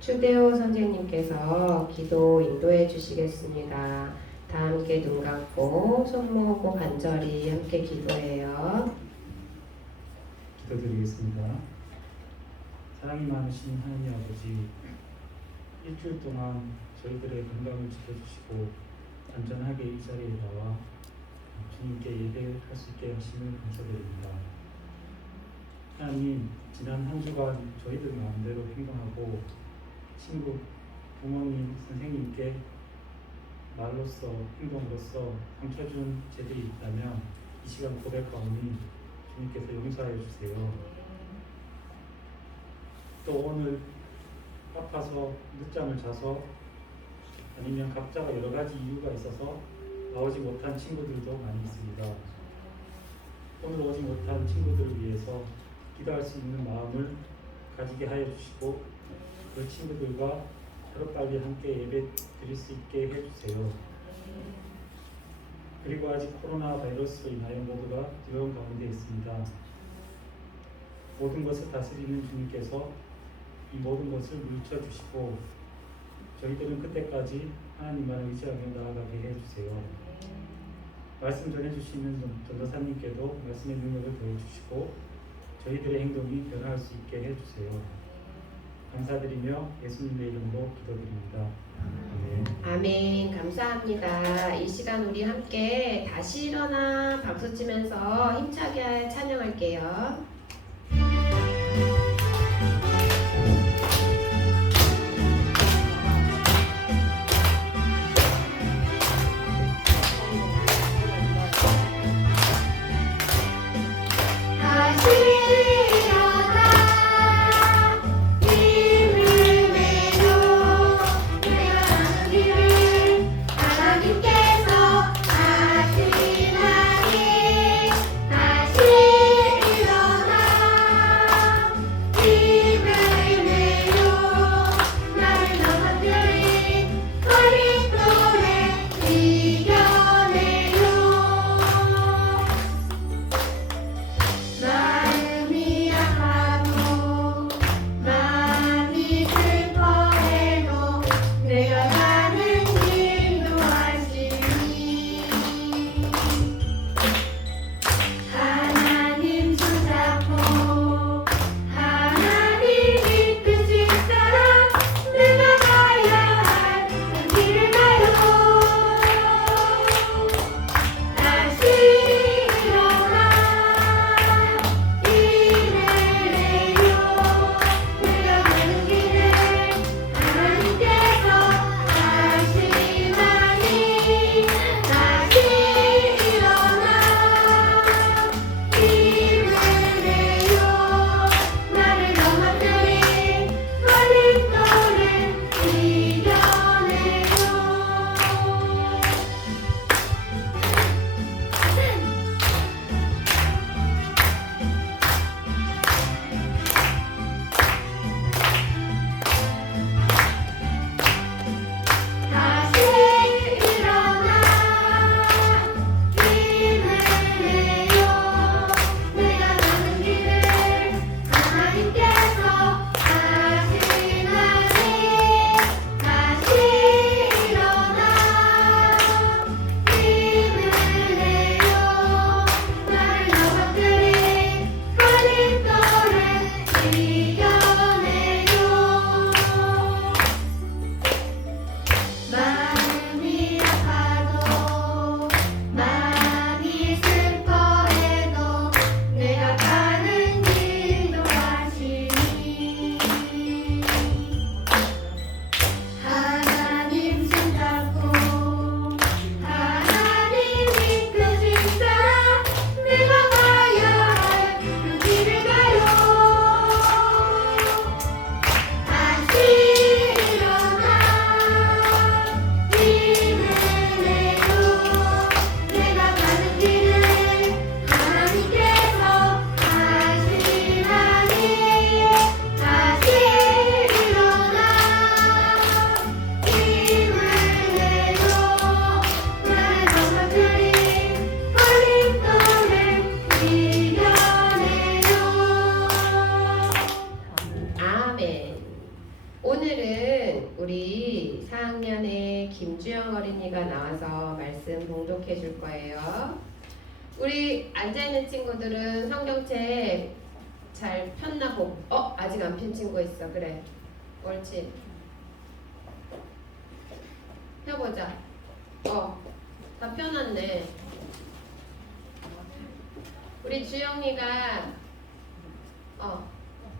추대호 선생님께서 기도 인도해 주시겠습니다. 다 함께 눈 감고 손 모으고 간절히 함께 기도해요. 기도드리겠습니다. 사랑이 많으신 하나님 아버지, 일주일 동안 저희들의 건강을 지켜주시고 안전하게 이 자리에 나와 주님께 예배할 수 있게 하심을 감사드립니다. 하나님, 지난 한 주간 저희들 마음대로 행동하고 친구, 부모님, 선생님께 말로써 행동으로써 상처 준 죄들이 있다면 이 시간 고백하오니 주님께서 용서하여 주세요. 또 오늘 아파서 늦잠을 자서 아니면 각자가 여러 가지 이유가 있어서 나오지 못한 친구들도 많이 있습니다. 오늘 오지 못한 친구들을 위해서 기도할 수 있는 마음을 가지게 하여 주시고 그 친구들과 하루빨리 함께 예배 드릴 수 있게 해주세요. 그리고 아직 코로나 바이러스로 인하여 모두가 두려움 가운데 있습니다. 모든 것을 다스리는 주님께서 이 모든 것을 물리쳐 주시고 저희들은 그때까지 하나님만을 의지하며 나아가게 해주세요. 말씀 전해주시는 전- 전도사님께도 말씀의 능력을 더해주시고 저희들의 행동이 변화할 수 있게 해주세요. 감사드리며 예수님의 이름으로 기도드립니다. 아멘. 아멘. 감사합니다. 이 시간 우리 함께 다시 일어나 박수 치면서 힘차게 찬양할게요. 성경책 잘 폈나 보고, 어? 아직 안 핀 친구 있어. 그래. 옳지. 펴보자. 어, 다 펴놨네. 우리 주영이가, 어,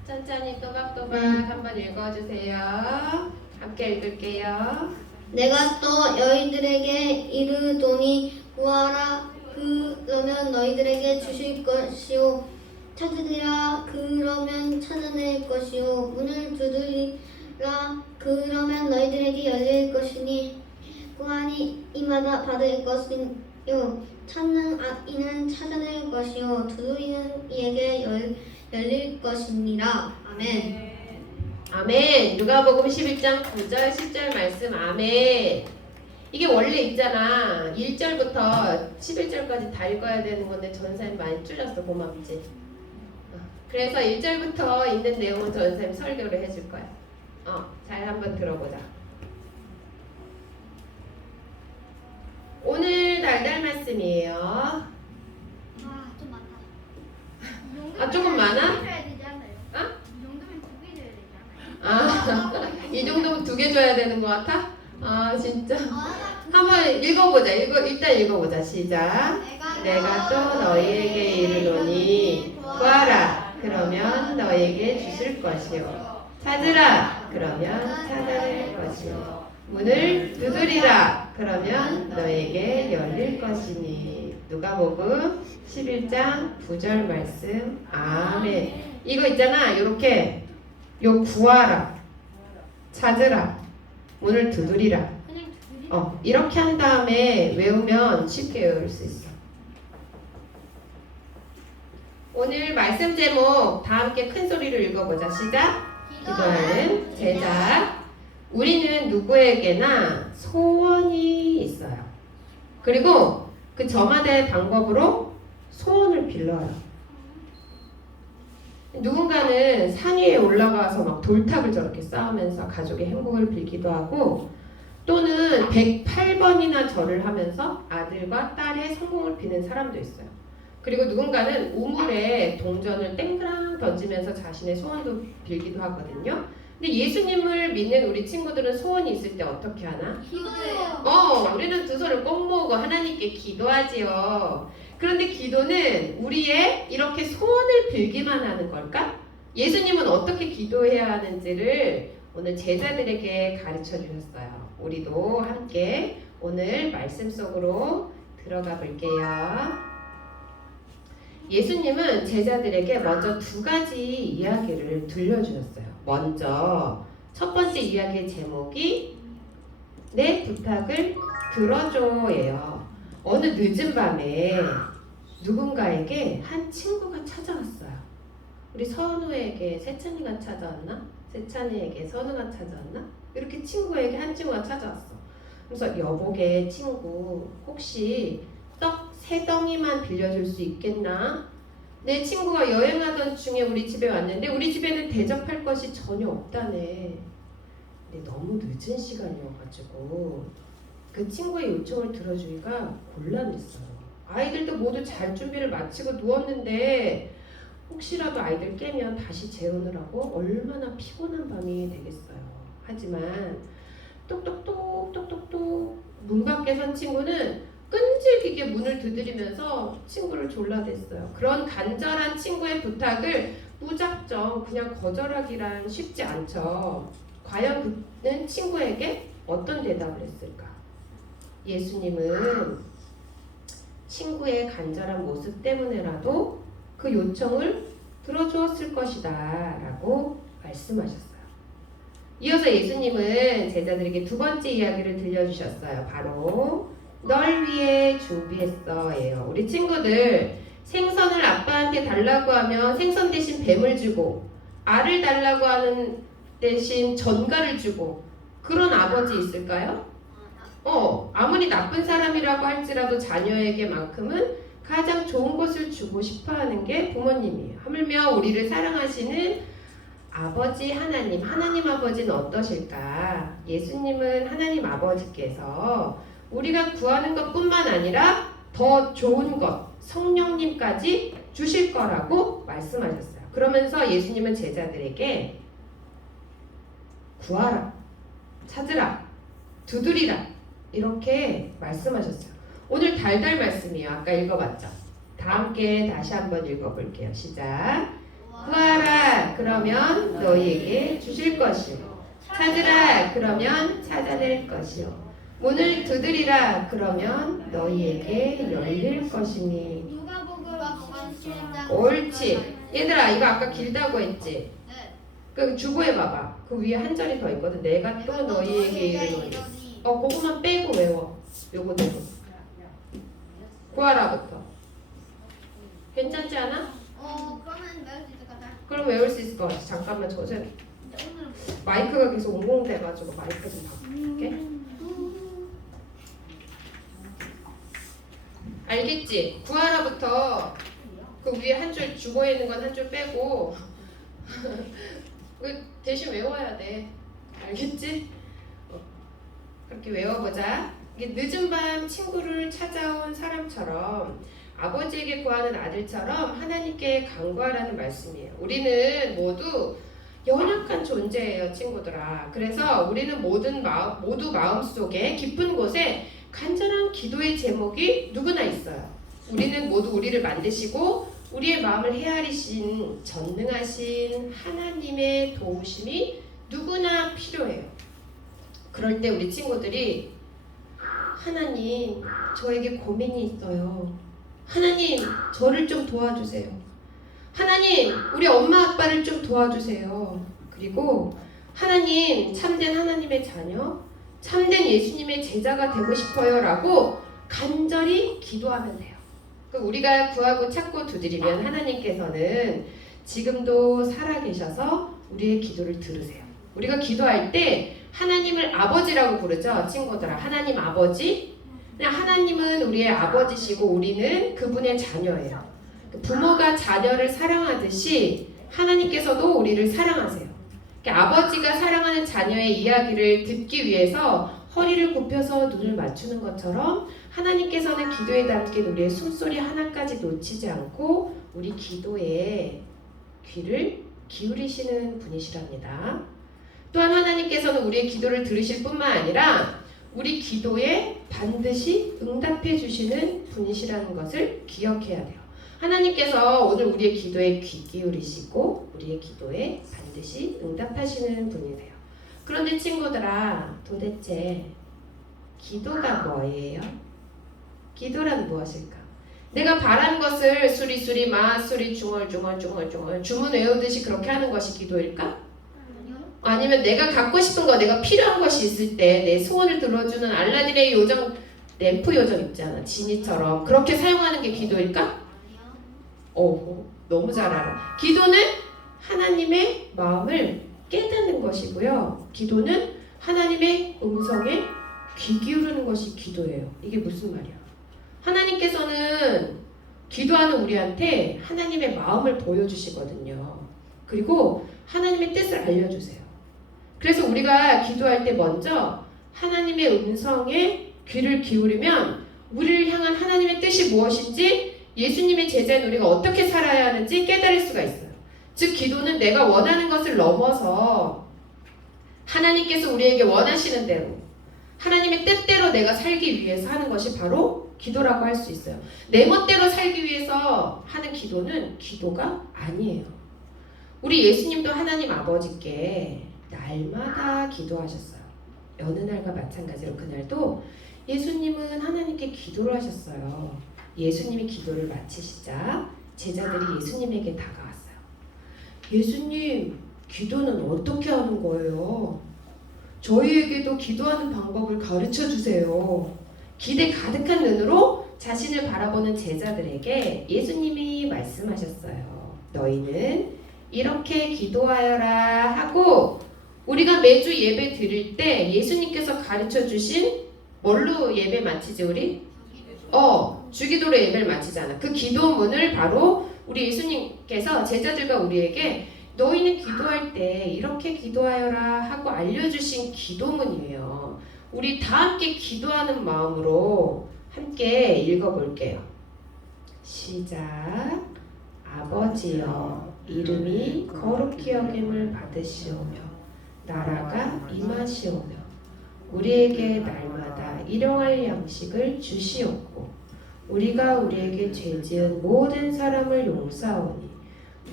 천천히 또박또박 한번 읽어주세요. 함께 읽을게요. 내가 또 너희들에게 이르노니 구하라 그러면 너희들에게 주실 것이요. 찾으리라. 그러면 찾아낼 것이요. 문을 두드리라. 그러면 너희들에게 열릴 것이니 구하니 이마다 받을 것이요. 찾는 아- 이는 찾아낼 것이요. 두드리는 이에게 열, 열릴 것이니라 아멘. 아멘. 누가복음 11장 9절 10절 말씀. 아멘. 이게 원래 있잖아. 1절부터 11절까지 다 읽어야 되는 건데 전사님 많이 줄였어. 고맙지. 어, 그래서 1절부터 있는 내용은 전사님 설교를 해줄 거야. 어, 잘 한번 들어보자. 오늘 달달 말씀이에요. 아 좀 많다 아, 조금 많아? 아, 이 정도면 두 개 줘야 되는 것 같아? 아, 진짜. 아, 한번 읽어보자. 읽어, 일단 읽어보자. 시작. 내가 또 너희에게 이르노니 구하라. 그러면 너희에게 주실 것이요. 찾으라. 그러면 찾아낼 것이요. 문을 두드리라. 그러면 너에게 열릴 것이니. 누가복음 11장 9절 말씀. 아멘. 이거 있잖아. 요렇게 요 구하라. 찾으라. 문을 두드리라. 어, 이렇게 한 다음에 외우면 쉽게 외울 수 있어. 오늘 말씀 제목 다 함께 큰 소리로 읽어보자. 시작. 기도하는 제자. 우리는 누구에게나 소원이 있어요. 그리고 그 저마다의 방법으로 소원을 빌려요. 누군가는 산 위에 올라가서 막 돌탑을 저렇게 쌓으면서 가족의 행복을 빌기도 하고 또는 108번이나 절을 하면서 아들과 딸의 성공을 비는 사람도 있어요. 그리고 누군가는 우물에 동전을 땡그랑 던지면서 자신의 소원도 빌기도 하거든요. 근데 예수님을 믿는 우리 친구들은 소원이 있을 때 어떻게 하나? 기도해요 어, 우리는 두 손을 꼭 모으고 하나님께 기도하지요. 그런데 기도는 우리의 이렇게 소원을 빌기만 하는 걸까? 예수님은 어떻게 기도해야 하는지를 오늘 제자들에게 가르쳐 주셨어요. 우리도 함께 오늘 말씀 속으로 들어가 볼게요. 예수님은 제자들에게 먼저 두 가지 이야기를 들려주셨어요. 먼저 첫 번째 이야기의 제목이 내 부탁을 들어줘예요. 어느 늦은 밤에 누군가에게 한 친구가 찾아왔어요. 우리 선우에게 세찬이가 찾아왔나? 세찬이에게 선우가 찾아왔나? 이렇게 친구에게 한 친구가 찾아왔어. 그래서 여보게 친구 혹시 떡 세 덩이만 빌려줄 수 있겠나? 내 친구가 여행하던 중에 우리 집에 왔는데 우리 집에는 대접할 것이 전혀 없다네. 근데 너무 늦은 시간이어가지고 그 친구의 요청을 들어주기가 곤란했어요. 아이들도 모두 잘 준비를 마치고 누웠는데 혹시라도 아이들 깨면 다시 하고 얼마나 피곤한 밤이 되겠어요. 하지만 똑똑똑 똑똑똑 문 밖에 선 친구는 끈질기게 문을 두드리면서 친구를 졸라댔어요. 그런 간절한 친구의 부탁을 무작정 그냥 거절하기란 쉽지 않죠. 과연 그는 친구에게 어떤 대답을 했을까? 예수님은 친구의 간절한 모습 때문에라도 그 요청을 들어주었을 것이다 라고 말씀하셨어요. 이어서 예수님은 제자들에게 두 번째 이야기를 들려주셨어요. 바로 널 위해 준비했어예요. 우리 친구들 생선을 아빠한테 달라고 하면 생선 대신 뱀을 주고 알을 달라고 하는 대신 전갈을 주고 그런 아버지 있을까요? 어, 아무리 나쁜 사람이라고 할지라도 자녀에게만큼은 가장 좋은 것을 주고 싶어 하는 게 부모님이에요. 하물며 우리를 사랑하시는 아버지 하나님, 하나님 아버지는 어떠실까? 예수님은 하나님 아버지께서 우리가 구하는 것뿐만 아니라 더 좋은 것, 성령님까지 주실 거라고 말씀하셨어요. 그러면서 예수님은 제자들에게 구하라, 찾으라, 두드리라 이렇게 말씀하셨어요. 오늘 달달 말씀이에요. 아까 읽어봤죠? 다 함께 다시 한번 읽어볼게요. 시작. 구하라 그러면 너희에게 주실 것이요 찾으라 그러면 찾아낼 것이요 문을 두드리라 그러면 너희에게 열릴 것이니 누가복음 17장 옳지. 얘들아 이거 아까 길다고 했지? 네. 그 주보에 봐봐. 그 위에 한 절이 더 있거든. 내가 또 너희에게 이르노니. 어 그거만 빼고 외워. 요거 대로. 구하라부터. 괜찮지 않아? 어 그러면 매울 수 있을 것 같아. 그럼 외울 수 있을 것 같아. 잠깐만 오늘은 마이크가 계속 옹공돼가지고 마이크 좀 바꿀게. 알겠지? 구하라부터 그 위에 한 줄 주보에 있는 건 한 줄 빼고 그 대신 외워야 돼. 알겠지? 어, 그렇게 외워보자. 이게 늦은 밤 친구를 찾아온 사람처럼 아버지에게 구하는 아들처럼 하나님께 간구하라는 말씀이에요. 우리는 모두 연약한 존재예요, 친구들아. 그래서 우리는 모든 마음, 모두 마음 속에 깊은 곳에 간절한 기도의 제목이 누구나 있어요. 우리는 모두 우리를 만드시고 우리의 마음을 헤아리신 전능하신 하나님의 도우심이 누구나 필요해요. 그럴 때 우리 친구들이 하나님, 저에게 고민이 있어요. 하나님, 저를 좀 도와주세요. 하나님, 우리 엄마 아빠를 좀 도와주세요. 그리고 하나님, 참된 하나님의 자녀, 참된 예수님의 제자가 되고 싶어요라고 간절히 기도하면 돼요. 그 우리가 구하고 찾고 두드리면 하나님께서는 지금도 살아계셔서 우리의 기도를 들으세요. 우리가 기도할 때 하나님을 아버지라고 부르죠, 친구들아. 하나님 아버지. 그냥 하나님은 우리의 아버지시고 우리는 그분의 자녀예요. 부모가 자녀를 사랑하듯이 하나님께서도 우리를 사랑하세요. 그러니까 아버지가 사랑하는 자녀의 이야기를 듣기 위해서 허리를 굽혀서 눈을 맞추는 것처럼 하나님께서는 기도에 담긴 우리의 숨소리 하나까지 놓치지 않고 우리 기도에 귀를 기울이시는 분이시랍니다. 또한 하나님께서는 우리의 기도를 들으실 뿐만 아니라 우리 기도에 반드시 응답해 주시는 분이시라는 것을 기억해야 돼요. 하나님께서 오늘 우리의 기도에 귀 기울이시고 우리의 기도에 반드시 응답하시는 분이세요. 그런데 친구들아, 도대체 기도가 뭐예요? 기도란 무엇일까? 내가 바란 것을 수리수리 마수리 중얼중얼중얼중얼 주문 외우듯이 그렇게 하는 것이 기도일까? 아니면 내가 갖고 싶은 거, 내가 필요한 것이 있을 때 내 소원을 들어주는 알라딘의 요정 램프 요정 있잖아, 지니처럼 그렇게 사용하는 게 기도일까? 오, 너무 잘 알아. 기도는 하나님의 마음을 깨닫는 것이고요. 기도는 하나님의 음성에 귀 기울이는 것이 기도예요. 이게 무슨 말이야? 하나님께서는 기도하는 우리한테 하나님의 마음을 보여주시거든요. 그리고 하나님의 뜻을 알려주세요. 그래서 우리가 기도할 때 먼저 하나님의 음성에 귀를 기울이면 우리를 향한 하나님의 뜻이 무엇인지 예수님의 제자인 우리가 어떻게 살아야 하는지 깨달을 수가 있어요. 즉, 기도는 내가 원하는 것을 넘어서 하나님께서 우리에게 원하시는 대로 하나님의 뜻대로 내가 살기 위해서 하는 것이 바로 기도라고 할 수 있어요. 내 멋대로 살기 위해서 하는 기도는 기도가 아니에요. 우리 예수님도 하나님 아버지께 날마다 기도하셨어요. 여느 날과 마찬가지로 그날도 예수님은 하나님께 기도를 하셨어요. 예수님이 기도를 마치시자 제자들이 예수님에게 다가왔어요. 예수님, 기도는 어떻게 하는 거예요? 저희에게도 기도하는 방법을 가르쳐 주세요. 기대 가득한 눈으로 자신을 바라보는 제자들에게 예수님이 말씀하셨어요. 너희는 이렇게 기도하여라 하고 우리가 매주 예배 드릴 때 예수님께서 가르쳐 주신 뭘로 예배 마치지 우리? 어, 주기도로 예배를 마치잖아. 그 기도문을 바로 우리 예수님께서 제자들과 우리에게 너희는 기도할 때 이렇게 기도하여라 하고 알려주신 기도문이에요. 우리 다 함께 기도하는 마음으로 함께 읽어볼게요. 시작. 아버지여 이름이 거룩히 여김을 받으시오며 나라가 임하시오며 우리에게 날마다 일용할 양식을 주시옵고 우리가 우리에게 죄 지은 모든 사람을 용서하오니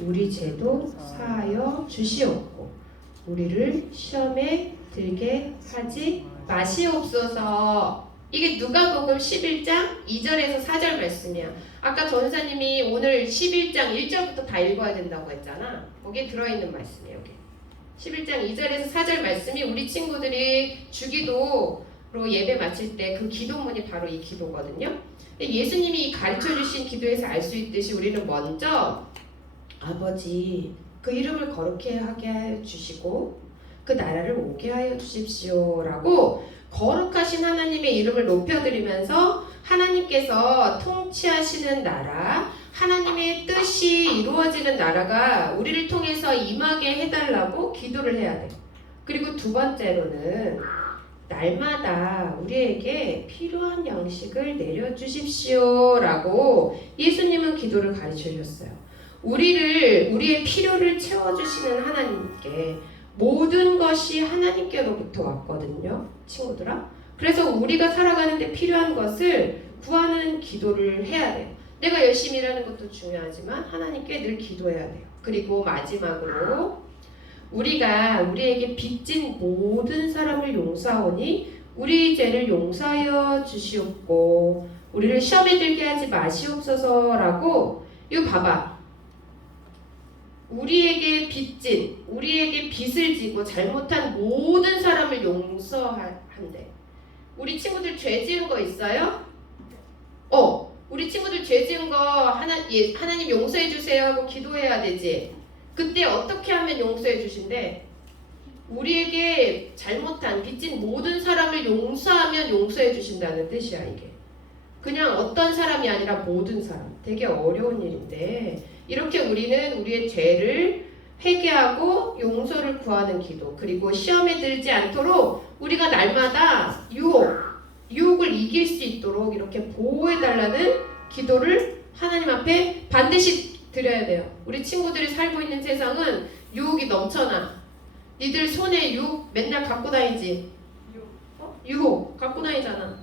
우리 죄도 사하여 주시옵고 우리를 시험에 들게 하지 마시옵소서. 이게 누가복음 11장 2절에서 4절 말씀이야. 아까 전사님이 오늘 11장 1절부터 다 읽어야 된다고 했잖아. 거기에 들어있는 말씀이에요 여기. 11장 2절에서 4절 말씀이 우리 친구들이 주기도 로 예배 마칠 때 그 기도문이 바로 이 기도거든요 예수님이 가르쳐 주신 기도에서 알 수 있듯이 우리는 먼저 아버지 그 이름을 거룩히 하게 하여 주시고 그 나라를 오게 하여 주십시오라고 거룩하신 하나님의 이름을 높여드리면서 하나님께서 통치하시는 나라 하나님의 뜻이 이루어지는 나라가 우리를 통해서 임하게 해달라고 기도를 해야 돼요. 그리고 두 번째로는 날마다 우리에게 필요한 양식을 내려주십시오라고 예수님은 기도를 가르쳐 주셨어요. 우리를 우리의 필요를 채워 주시는 하나님께 모든 것이 하나님께로부터 왔거든요, 친구들아. 그래서 우리가 살아가는데 필요한 것을 구하는 기도를 해야 돼요. 내가 열심히 일하는 것도 중요하지만 하나님께 늘 기도해야 돼요. 그리고 마지막으로 우리가 우리에게 빚진 모든 사람을 용서하오니 우리 죄를 용서하여 주시옵고 우리를 시험에 들게 하지 마시옵소서라고 이거 봐봐. 우리에게 빚진, 우리에게 빚을 지고 잘못한 모든 사람을 용서한대. 우리 친구들 죄 지은 거 있어요? 어, 우리 친구들 죄 지은 거 하나, 예, 하나님 용서해 주세요 하고 기도해야 되지. 그때 어떻게 하면 용서해 주신대? 우리에게 잘못한 빚진 모든 사람을 용서하면 용서해 주신다는 뜻이야 이게. 그냥 어떤 사람이 아니라 모든 사람. 되게 어려운 일인데 이렇게 우리는 우리의 죄를 회개하고 용서를 구하는 기도 그리고 시험에 들지 않도록 우리가 날마다 유혹 유혹을 이길 수 있도록 이렇게 보호해 달라는 기도를 하나님 앞에 반드시 드려야 돼요. 우리 친구들이 살고 있는 세상은 유혹이 넘쳐나. 니들 손에 유혹 맨날 갖고 다니지. 어? 유혹 갖고 다니잖아.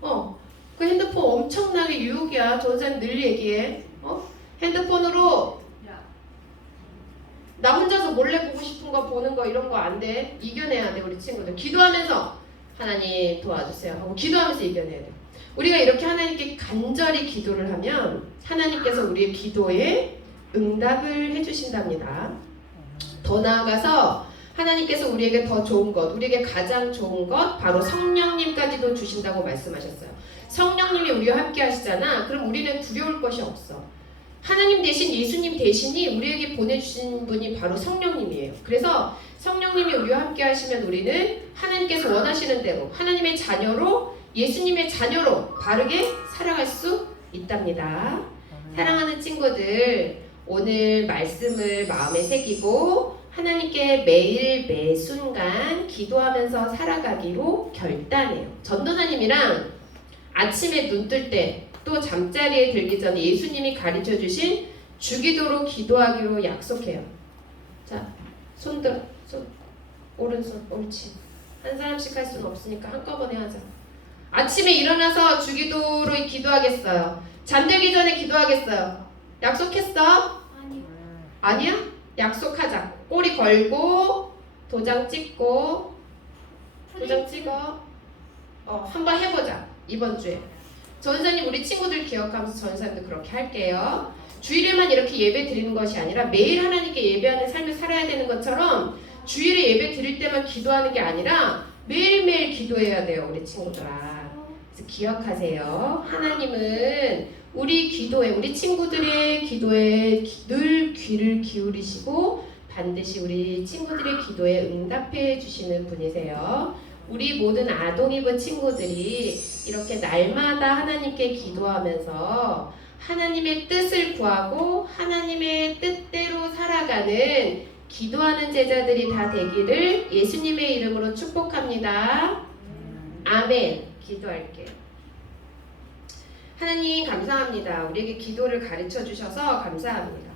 어. 그 핸드폰 엄청나게 유혹이야. 전사는 늘 얘기해. 어? 핸드폰으로 나 혼자서 몰래 보고 싶은 거 보는 거 이런 거 안 돼. 이겨내야 돼 우리 친구들. 기도하면서 하나님 도와주세요 하고 기도하면서 이겨내야 돼. 우리가 이렇게 하나님께 간절히 기도를 하면 하나님께서 우리의 기도에 응답을 해주신답니다. 더 나아가서 하나님께서 우리에게 더 좋은 것, 우리에게 가장 좋은 것, 바로 성령님까지도 주신다고 말씀하셨어요. 성령님이 우리와 함께 하시잖아. 그럼 우리는 두려울 것이 없어. 하나님 대신 예수님 대신이 우리에게 보내주신 분이 바로 성령님이에요. 그래서 성령님이 우리와 함께 하시면 우리는 하나님께서 원하시는 대로 하나님의 자녀로 예수님의 자녀로 바르게 살아갈 수 있답니다. 사랑하는 친구들, 오늘 말씀을 마음에 새기고 하나님께 매일 매 순간 기도하면서 살아가기로 결단해요. 전도사님이랑 아침에 눈 뜰 때 또 잠자리에 들기 전에 예수님이 가르쳐 주신 주기도로 기도하기로 약속해요. 자, 손 들어. 손. 오른손. 옳지. 한 사람씩 할 수는 없으니까 한꺼번에 하자. 아침에 일어나서 주기도로 기도하겠어요. 잠들기 전에 기도하겠어요. 약속했어? 아니 아니야? 약속하자. 꼬리 걸고 도장 찍고 도장 찍어. 어, 한번 해보자. 이번 주에. 전사님 우리 친구들 기억하면서 전사님도 그렇게 할게요. 주일에만 이렇게 예배 드리는 것이 아니라 매일 하나님께 예배하는 삶을 살아야 되는 것처럼 주일에 예배 드릴 때만 기도하는 게 아니라 매일매일 기도해야 돼요, 우리 친구들아. 그래서 기억하세요. 하나님은 우리 기도에, 우리 친구들의 기도에 기- 늘 귀를 기울이시고 반드시 우리 친구들의 기도에 응답해 주시는 분이세요. 우리 모든 아동이브 친구들이 이렇게 날마다 하나님께 기도하면서 하나님의 뜻을 구하고 하나님의 뜻대로 살아가는 기도하는 제자들이 다 되기를 예수님의 이름으로 축복합니다. 아멘. 기도할게요. 하나님 감사합니다. 우리에게 기도를 가르쳐 주셔서 감사합니다.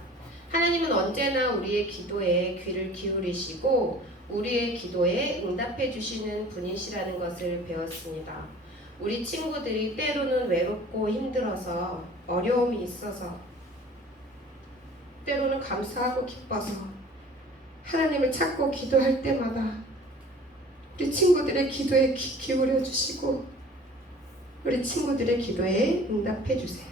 하나님은 언제나 우리의 기도에 귀를 기울이시고 우리의 기도에 응답해 주시는 분이시라는 것을 배웠습니다. 우리 친구들이 때로는 외롭고 힘들어서 어려움이 있어서 때로는 감사하고 기뻐서 하나님을 찾고 기도할 때마다 우리 친구들의 기도에 귀 기울여 주시고 우리 친구들의 기도에 응답해 주세요.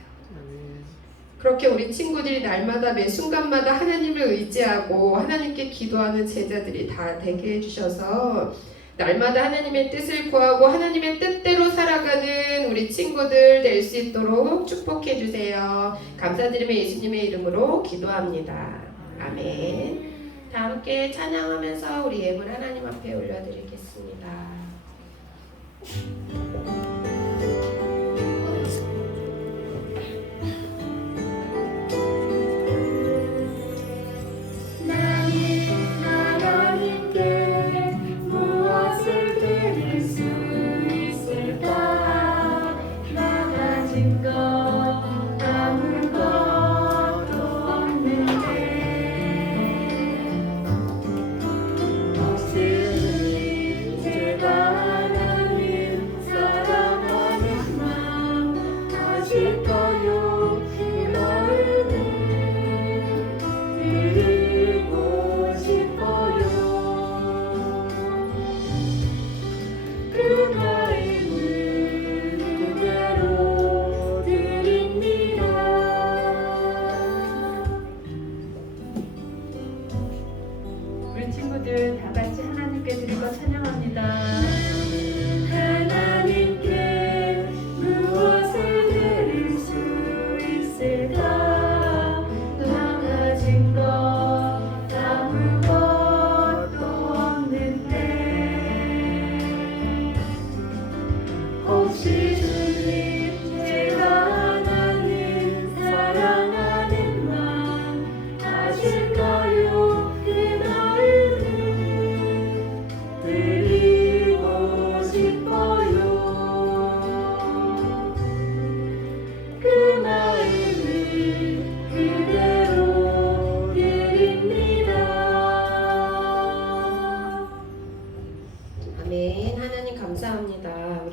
그렇게 우리 친구들이 날마다 매 순간마다 하나님을 의지하고 하나님께 기도하는 제자들이 다 되게 해주셔서 날마다 하나님의 뜻을 구하고 하나님의 뜻대로 살아가는 우리 친구들 될 수 있도록 축복해 주세요. 감사드리며 예수님의 이름으로 기도합니다. 아멘. 다 함께 찬양하면서 우리 예물 하나님 앞에 올려드리겠습니다.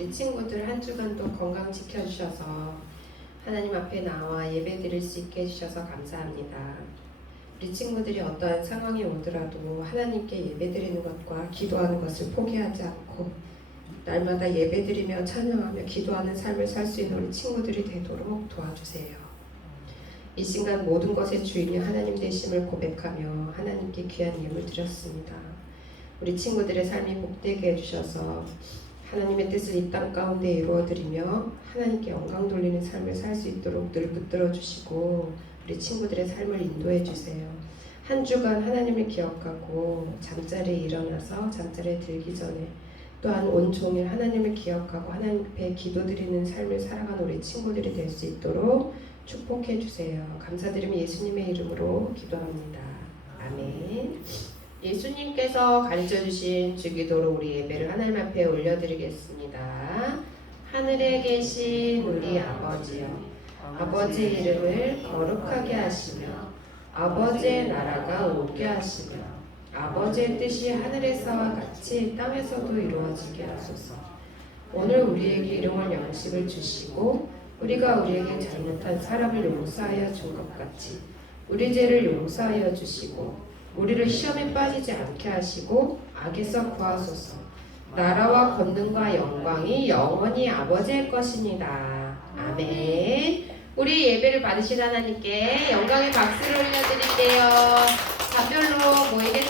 우리 친구들 한 주간도 건강 지켜주셔서 하나님 앞에 나와 예배 드릴 수 있게 해주셔서 감사합니다. 우리 친구들이 어떠한 상황이 오더라도 하나님께 예배 드리는 것과 기도하는 것을 포기하지 않고 날마다 예배 드리며 찬양하며 기도하는 삶을 살 수 있는 우리 친구들이 되도록 도와주세요. 이 시간 모든 것의 주인이 하나님 되심을 고백하며 하나님께 귀한 예물 드렸습니다. 우리 친구들의 삶이 복되게 해주셔서 하나님의 뜻을 이 땅 가운데 이루어드리며 하나님께 영광 돌리는 삶을 살 수 있도록 늘 붙들어 주시고 우리 친구들의 삶을 인도해 주세요. 한 주간 하나님을 기억하고 잠자리에 일어나서 잠자리에 들기 전에 또한 온종일 하나님을 기억하고 하나님 앞에 기도드리는 삶을 살아가는 우리 친구들이 될 수 있도록 축복해 주세요. 감사드리며 예수님의 이름으로 기도합니다. 아멘. 예수님께서 가르쳐 주신 주기도로 우리 예배를 하나님 앞에 올려드리겠습니다. 하늘에 계신 우리 아버지여, 아버지의 이름을 거룩하게 하시며, 아버지의 나라가 오게 하시며, 아버지의 뜻이 하늘에서와 같이 땅에서도 이루어지게 하소서. 오늘 우리에게 일용할 양식을 주시고, 우리가 우리에게 잘못한 사람을 용서하여 준 것 같이, 우리 죄를 용서하여 주시고, 우리를 시험에 빠지지 않게 하시고 악에서 구하소서. 나라와 권능과 영광이 영원히 아버지의 것입니다. 아멘. 우리 예배를 받으신 하나님께 영광의 박수를 올려드릴게요. 자별로 모이겠습니다.